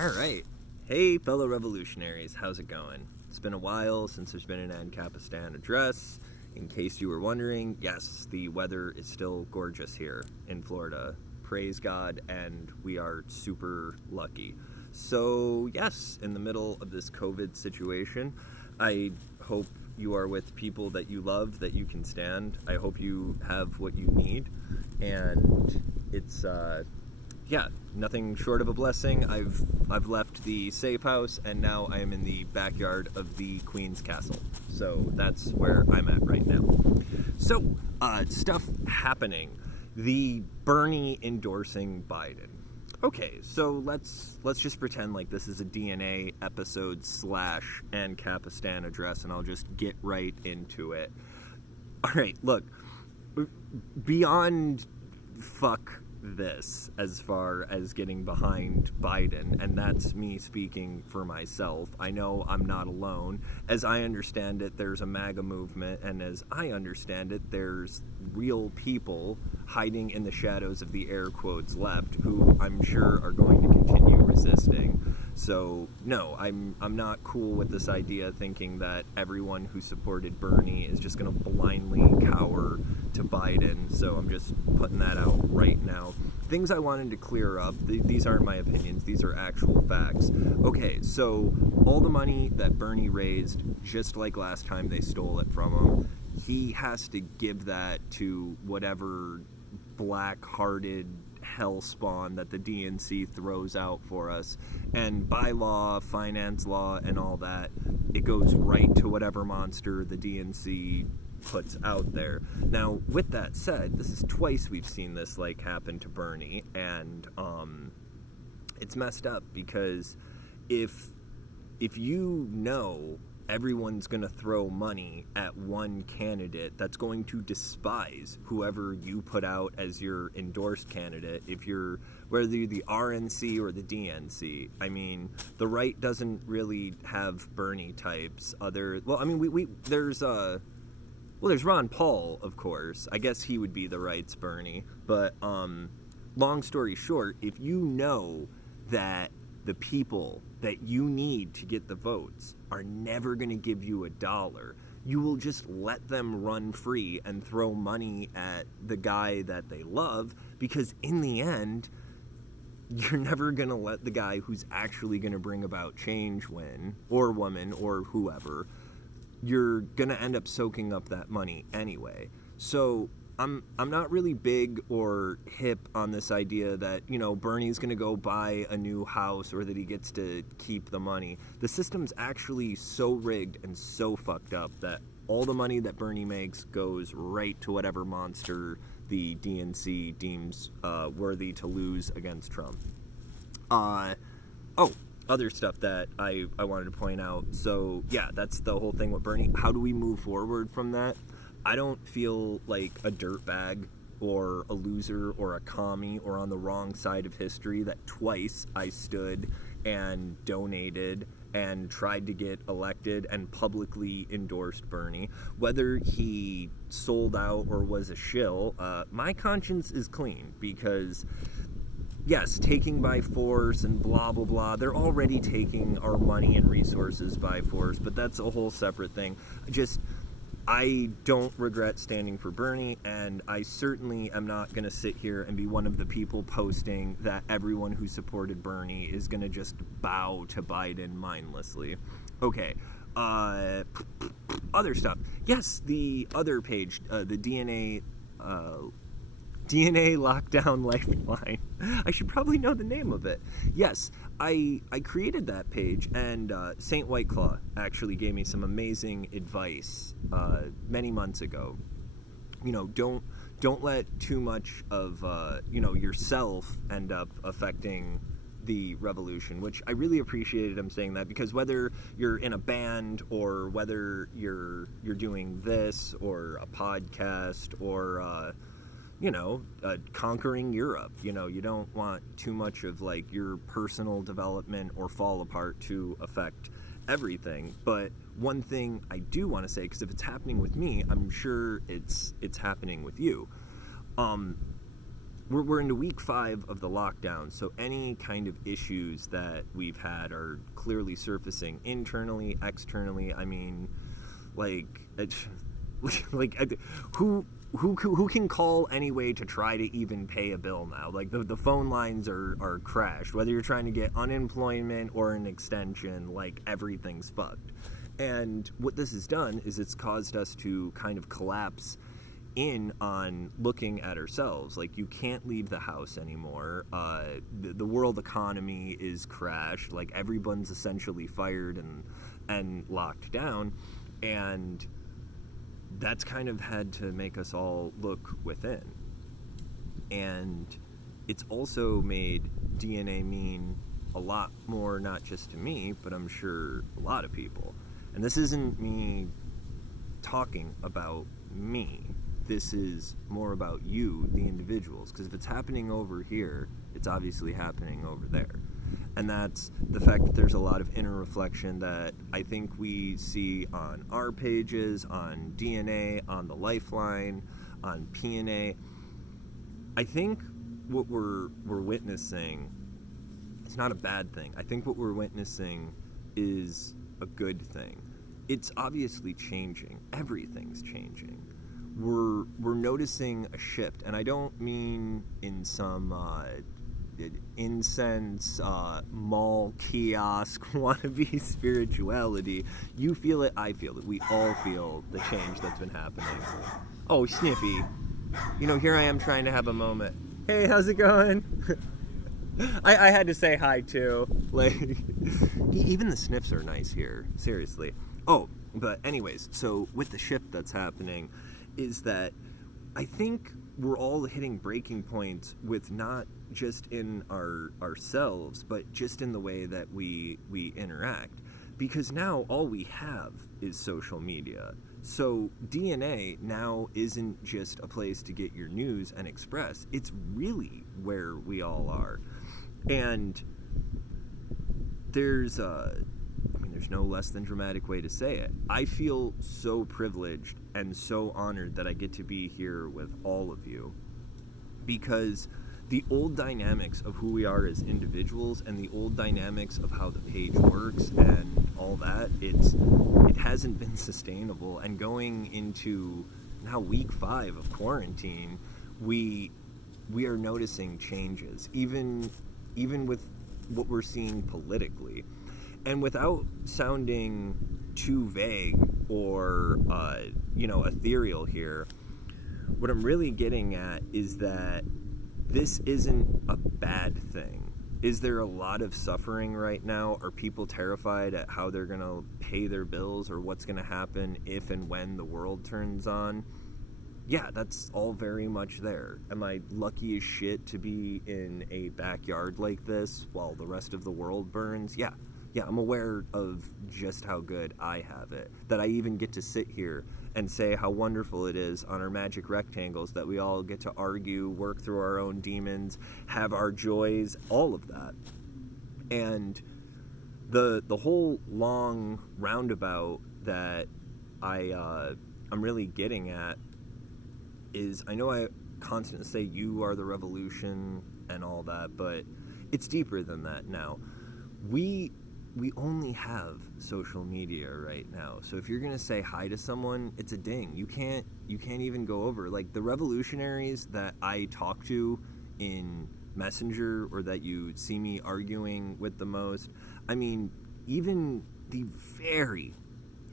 All right. Hey, fellow revolutionaries, how's it going? It's been a while since there's been an Ancapistan address. In case you were wondering, yes, the weather is still gorgeous here in Florida. Praise God, and we are super lucky. So, yes, in the middle of this COVID situation, I hope you are with people that you love, that you can stand. I hope you have what you need. And it's, yeah, nothing short of a blessing. I've left the safe house and now I am in the backyard of the Queen's Castle. So that's where I'm at right now. So, stuff happening. The Bernie endorsing Biden. Okay, so let's just pretend like this is a DNA episode / Ancapistan address, and I'll just get right into it. All right, look, beyond fuck this as far as getting behind Biden, and that's me speaking for myself. I know I'm not alone. As I understand it, there's a MAGA movement, and as I understand it, there's real people hiding in the shadows of the air quotes left who I'm sure are going to continue resisting. So no, I'm not cool with this idea thinking that everyone who supported Bernie is just going to blindly cower to Biden. So I'm just putting that out right now. Things I wanted to clear up. These aren't my opinions. These are actual facts. Okay, so all the money that Bernie raised, just like last time they stole it from him, he has to give that to whatever black-hearted hellspawn that the DNC throws out for us. And by law, finance law, and all that, it goes right to whatever monster the DNC puts out there. Now, with that said, this is twice we've seen this like happen to Bernie, and it's messed up because if you know everyone's going to throw money at one candidate that's going to despise whoever you put out as your endorsed candidate, whether you're the RNC or the DNC. I mean, the right doesn't really have Bernie types. There's Ron Paul, of course. I guess he would be the right's Bernie. But long story short, if you know that the people that you need to get the votes are never going to give you $1, you will just let them run free and throw money at the guy that they love, because in the end, you're never going to let the guy who's actually going to bring about change win, or woman, or whoever. You're going to end up soaking up that money anyway. So I'm not really big or hip on this idea that, Bernie's going to go buy a new house or that he gets to keep the money. The system's actually so rigged and so fucked up that all the money that Bernie makes goes right to whatever monster the DNC deems worthy to lose against Trump. Other stuff that I wanted to point out. So, yeah, that's the whole thing with Bernie. How do we move forward from that? I don't feel like a dirtbag or a loser or a commie or on the wrong side of history that twice I stood and donated and tried to get elected and publicly endorsed Bernie. Whether he sold out or was a shill, my conscience is clean because, yes, taking by force and blah, blah, blah, they're already taking our money and resources by force, but that's a whole separate thing. I don't regret standing for Bernie, and I certainly am not going to sit here and be one of the people posting that everyone who supported Bernie is going to just bow to Biden mindlessly. Okay, other stuff. Yes, the other page, the DNA Lockdown Lifeline. I should probably know the name of it. Yes, I created that page, and Saint Whiteclaw actually gave me some amazing advice many months ago. Don't let too much of yourself end up affecting the revolution, which I really appreciated him saying that, because whether you're in a band or whether you're doing this or a podcast or conquering Europe. You don't want too much of like your personal development or fall apart to affect everything. But one thing I do want to say, because if it's happening with me, I'm sure it's happening with you. we're into week 5 of the lockdown, so any kind of issues that we've had are clearly surfacing internally, externally. I mean, like, like who can call anyway to try to even pay a bill now? Like the phone lines are crashed. Whether you're trying to get unemployment or an extension, like everything's fucked. And what this has done is it's caused us to kind of collapse in on looking at ourselves. Like, you can't leave the house anymore. The world economy is crashed. Like, everyone's essentially fired and locked down, and that's kind of had to make us all look within. And it's also made DNA mean a lot more, not just to me, but I'm sure a lot of people. And this isn't me talking about me. This is more about you, the individuals. Because if it's happening over here, it's obviously happening over there. And that's the fact that there's a lot of inner reflection that I think we see on our pages, on DNA, on the Lifeline, on PNA. I think what we're witnessing, it's not a bad thing. I think what we're witnessing is a good thing. It's obviously changing. Everything's changing. We're noticing a shift, and I don't mean in some incense mall kiosk wannabe spirituality. You feel it, I feel it. We all feel the change that's been happening. Oh, Sniffy. You know, here I am trying to have a moment. Hey, how's it going? I had to say hi too. Like, even the sniffs are nice here. Seriously. Oh, but anyways, so with the shift that's happening, is that I think we're all hitting breaking points with not just in ourselves, but just in the way that we interact. Because now all we have is social media. So DNA now isn't just a place to get your news and express. It's really where we all are. And there's no less than dramatic way to say it. I feel so privileged and so honored that I get to be here with all of you, because the old dynamics of who we are as individuals and the old dynamics of how the page works and all that, it hasn't been sustainable. And going into now week 5 of quarantine, we are noticing changes, even with what we're seeing politically. And without sounding too vague or, ethereal here, what I'm really getting at is that this isn't a bad thing. Is there a lot of suffering right now? Are people terrified at how they're going to pay their bills or what's going to happen if and when the world turns on? Yeah, that's all very much there. Am I lucky as shit to be in a backyard like this while the rest of the world burns? Yeah, I'm aware of just how good I have it. That I even get to sit here and say how wonderful it is on our magic rectangles, that we all get to argue, work through our own demons, have our joys, all of that. And the whole long roundabout that I'm really getting at is, I know I constantly say you are the revolution and all that, but it's deeper than that now. We only have social media right now. So if you're gonna say hi to someone, it's a ding. You can't even go over. Like, the revolutionaries that I talk to in Messenger or that you see me arguing with the most, I mean, even the very,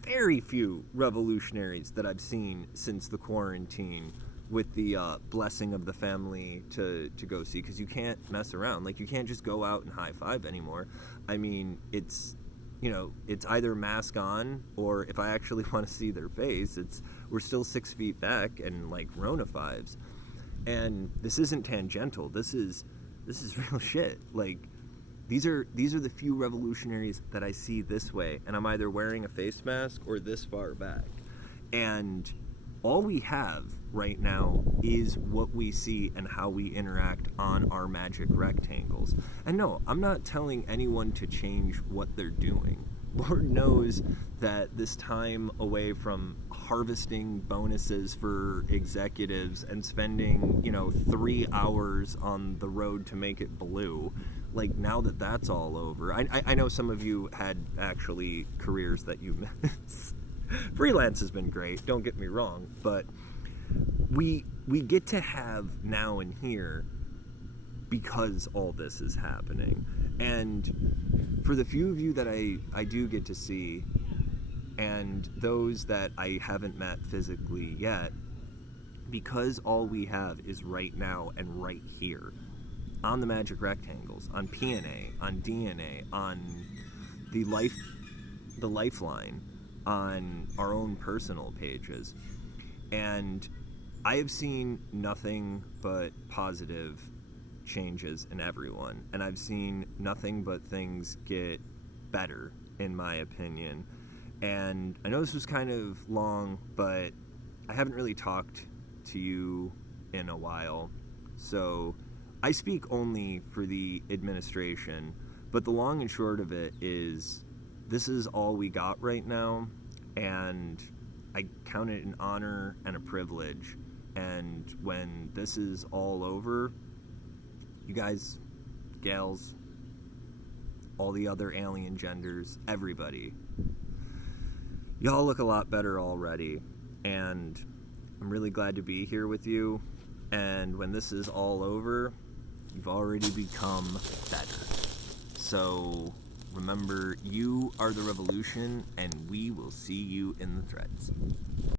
very few revolutionaries that I've seen since the quarantine, with the blessing of the family to go see, because you can't mess around. Like, you can't just go out and high five anymore. I mean, it's either mask on, or if I actually want to see their face, we're still 6 feet back and like Rona fives. And this isn't tangential. This is real shit. Like, these are the few revolutionaries that I see this way, and I'm either wearing a face mask or this far back. And all we have right now is what we see and how we interact on our magic rectangles. And no, I'm not telling anyone to change what they're doing. Lord knows that this time away from harvesting bonuses for executives and spending, 3 hours on the road to make it blue. Like, now that that's all over, I know some of you had actually careers that you miss. Freelance has been great, don't get me wrong, but we get to have now and here because all this is happening. And for the few of you that I do get to see, and those that I haven't met physically yet, because all we have is right now and right here, on the Magic Rectangles, on PNA, on DNA, on the Lifeline, on our own personal pages. And I have seen nothing but positive changes in everyone. And I've seen nothing but things get better, in my opinion. And I know this was kind of long, but I haven't really talked to you in a while. So I speak only for the administration, but the long and short of it is this is all we got right now, and I count it an honor and a privilege. And when this is all over, you guys, gals, all the other alien genders, everybody, y'all look a lot better already, and I'm really glad to be here with you. And when this is all over, you've already become better. So remember, you are the revolution, and we will see you in the threads.